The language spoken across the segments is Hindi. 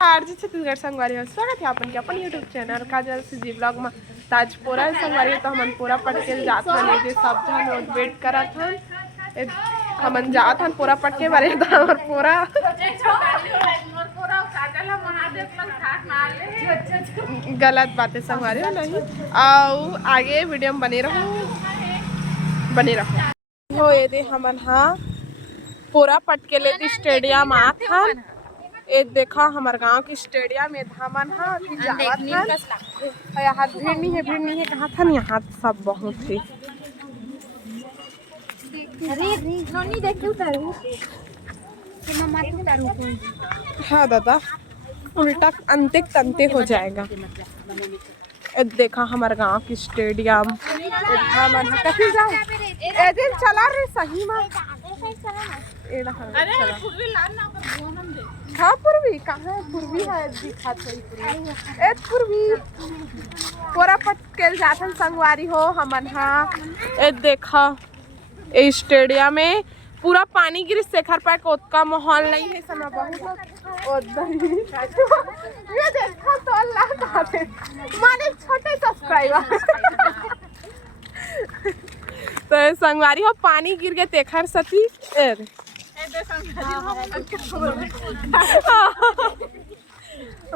आरजी छत्तीसगढ़ संगवारी हो स्वागत है अपन के अपन यूट्यूब चैनल काजल से जी ब्लॉग में ताज पूरा संगवारी तो हमन पूरा पट के जात हन जे सब जन वेट करत हन हमन जात हन पूरा पट के बारे तो हमर पूरा गलत बातें संगवारी हो नहीं और आगे वीडियो में बने रहो हो ये दे हमन हाँ पूरा पट के ले स्टेडियम आत हन ये देखा हमारे गांव की स्टेडियम में धामन है यहाँ भीड़ नहीं है कहा था यहाँ सब बहुत ही हाँ दादा उल्टा अंतिक तंते हो जाएगा। देखा हमारे गांव की स्टेडियम धामन है कहीं जाए दिन चला रे सही में हाँ पूर्वी कहाँ है पूर्वी है दिखा पूर्वी पूरा पट के जाथन संगवारी हो हमन हाँ देखा ए स्टेडियम में पूरा पानी गिरी शेखर पार्क का माहौल नहीं है समय बहुत ये देखा तो अल्लाह माने छोटे सब्सक्राइबर तो संगवारी हो पानी गिर गए तेखर सती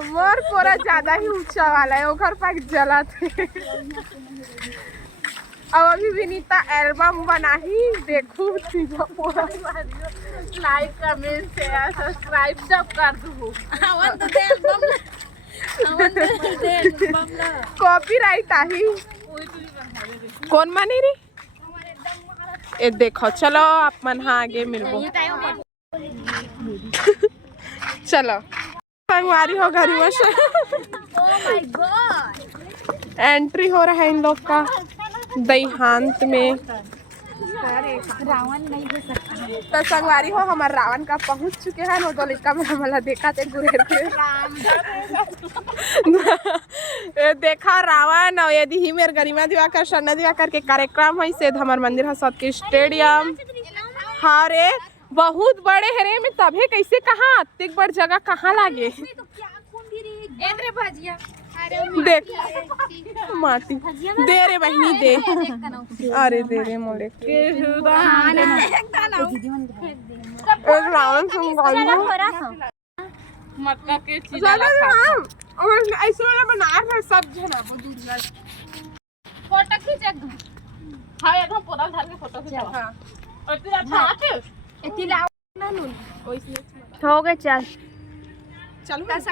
मोर पूरा ज्यादा ही ऊंचा वाला है ओखर पाक जला थे अब अभी विनीता एल्बम बना ही देखू पूरा लाइक कमेंट शेयर सब्सक्राइब सब कर दू कॉपीराइट आही कौन मानी री ए देखो चलो आप मन हाँ आगे मिलबो चलो संगवारी हो घरी में एंट्री हो रहा है इन लोग का देहांत में रावण नहीं हो सकता तो संगवारी हो हमारे रावण का पहुंच चुके हैं नो लिका में हमारा देखा थे गुरेर देखा रावण और यदि ही मेरे गरिमा दिवाकर शरणा दिवाकर के कार्यक्रम है से हमारे मंदिर है सत के स्टेडियम हाँ रे बहुत बड़े है रे में तभी कैसे कहाँ इतनी बड़ जगह कहाँ लागे देख माटी दे रे बहनी दे अरे दे रे मोले रावण मक्का के चीज और ऐसे वाला बना रहा सब जना फोटो खींच हां एकदम पूरा घर के फोटो खींच हां और तू अच्छा इतनी लाओ ना नून हो गए चल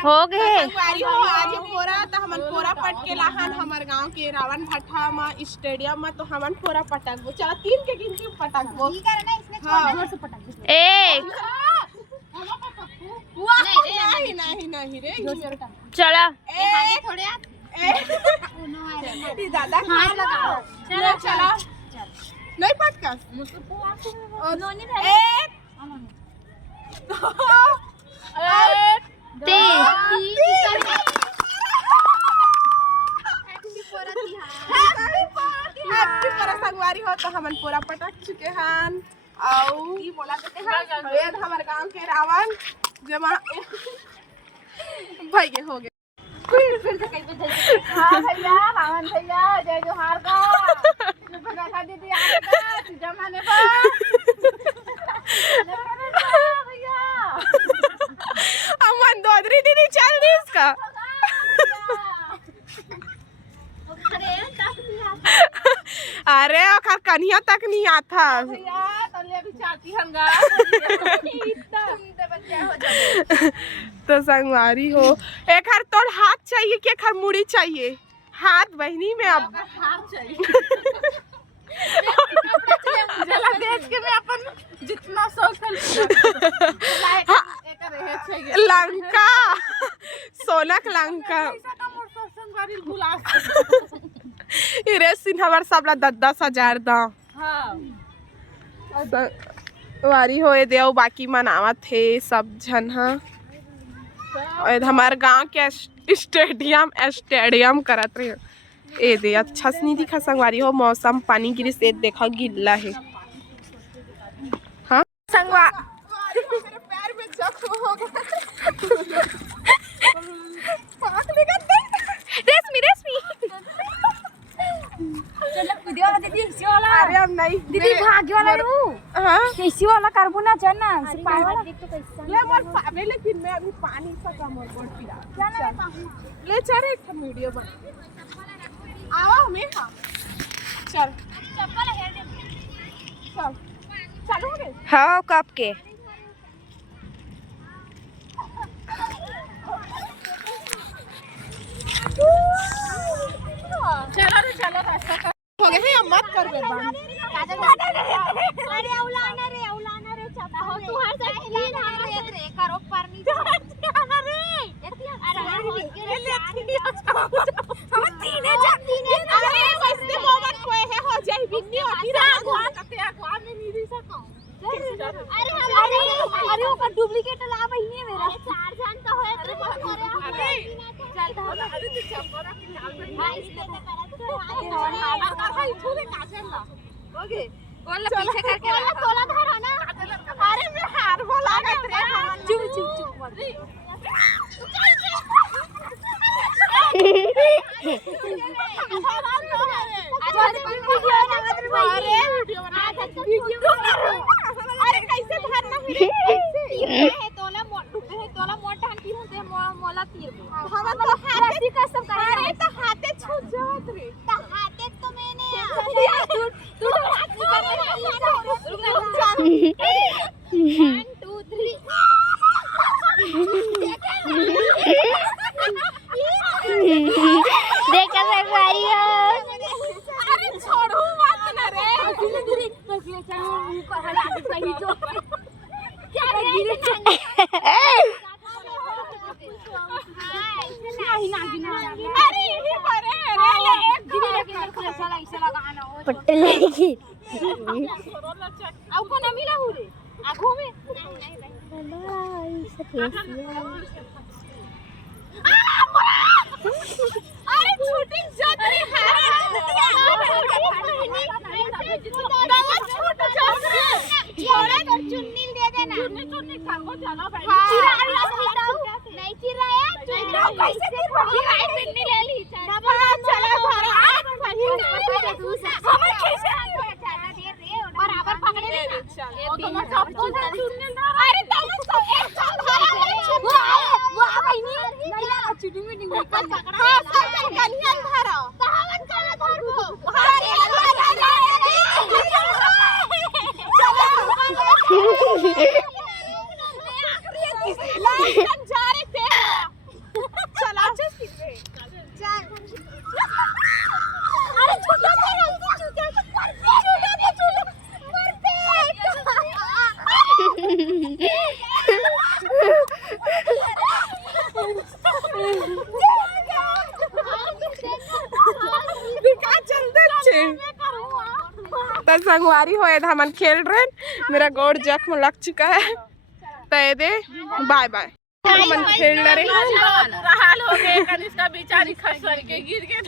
हो गए आज पूरा तो हमन पूरा पट के लाहन हमार गांव के रावण भट्टा में स्टेडियम में तो हमन पूरा पटक चला तीन के गिनती पटकबो ठीक है ना इसमें जोर से पटक एक नहीं रे चला आगे थोड़े ये दादा हाथ लगाओ चलो नहीं पटका संगवारी हो तो हमन पूरा पटक चुके हैं और ये बोला देते हैं हमारे गांव के रावण जमा भाई हो गए फिर से कहीं पे हां भैया रावण भैया जय जोहार का भगा दीदी आ जमाने पर भैया अमन दोदरी दीदी चल दी इसका अरे ओखर कन्हिया तक नहीं आता तो संगवारी हो एक हर तोड़ हाथ चाहिए कि एक हर मुड़ी चाहिए हाथ बहनी में अब हाथ चाहिए जला देख के मैं अपन जितना लंका सोनक लंका रे सिन हमार सबला 10,000 दा वारी होए दे बाकी मनावत थे सब जन और हमारे गांव के स्टेडियम करत रहे ए दे अच्छा से नहीं दिखा संगवारी हो मौसम पानी गिरी से देखा गिल्ला है हाँ संगवा पैर में जख्म हो गया वाला रू हां एसी वाला कार्बोना चना पानी वाला ले मोर पावे लेकिन मैं अभी पानी सा कम और बोल पिया ले चल एक वीडियो बना आओ हमें हां चल चप्पल है चल चलो रे हां कब के चलो रे चलो रास्ता हो गया है मत कर बे बांध अरे औलाना रे चप्पल हो तू हर से क्लीन आ रे करो पर नहीं जाना रे अरे हम तीने अरे वैसे मोमन कोई है हो जाई बिन्नी होती रा कते अगवा में नहीं रही सको अरे वो का डुप्लीकेट ला बहिनी मेरा 4 जन का होए तो अरे चल अरे तू चप्पल की नाम में हां इसलिए तो अरे भाई छूले काजल ला ओके बोल पीछे करके तोला धरो ना अरे मैं हार बोला गत रे चुप मत वीडियो बना अरे कैसे धरना है तोला मोटा की होते मोला तीर हम तो हाथे कसम कर अरे तो हाथे छूट जात रे तो हाथे तो मैंने तू हाथ निकाल 1 2 3 देखा सरकारी हो अरे छोड़ू मत ना रे क्या गिरे अरे यही परे रे एक पट्टलेगी अब को ना मिला हु रे आंखों में अरे छूटी जात रे छूट जात रे छोड़ा तो चुन्नी दे देना चुन्नी खाओ चलो भाई नहीं चिराया चुन्नी कैसे चिराई पिन्नी ले ली चलो धरो समझ कैसे बराबर पकड़े ले वो तो मैं सबको चुन्नी अरे तुम सब एक साथ धरा वो आ भाई नहीं चुन्नी में नहीं पकड़ा हां सब कन्या धरो कहावन कहां धरबो लाइन जा रहे थे चला चल अरे छूटा दे तो संगवारी होए हमन खेल रहे मेरा गोड़ जख्म लग चुका है तय दे बाय बाय हमन खेल रहे बुरा हाल हो गया कनिष्का बेचारी खसर के गिर गए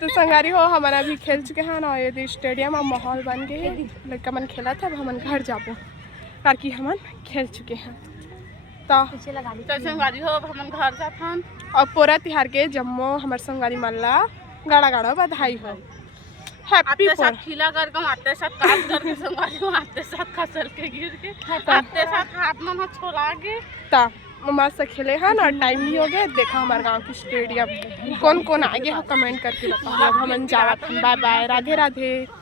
तो संगारी हो हमारा भी खेल चुके हैं ना ये स्टेडियम में माहौल बन गए लड़का मन खेला था अब हमन घर जाबो ताकि हमन खेल चुके हैं तो संगवारी हो हमन घर जाथन और पूरा तिहार के जम्मो हमार संगवारी मल्ला गाड़ा गाड़ा बधाई हो हैप्पी आते साथ खिला करके आते साथ काट करके संगवारी हो आते साथ खसल के गिर के आते साथ हाथ में छोड़ा के ता मम्मा से खेले हैं और टाइम भी हो गया देखा हमारे गांव की स्टेडियम कौन कौन आगे हो कमेंट करके बताओ हम जावा बाय बाय राधे राधे।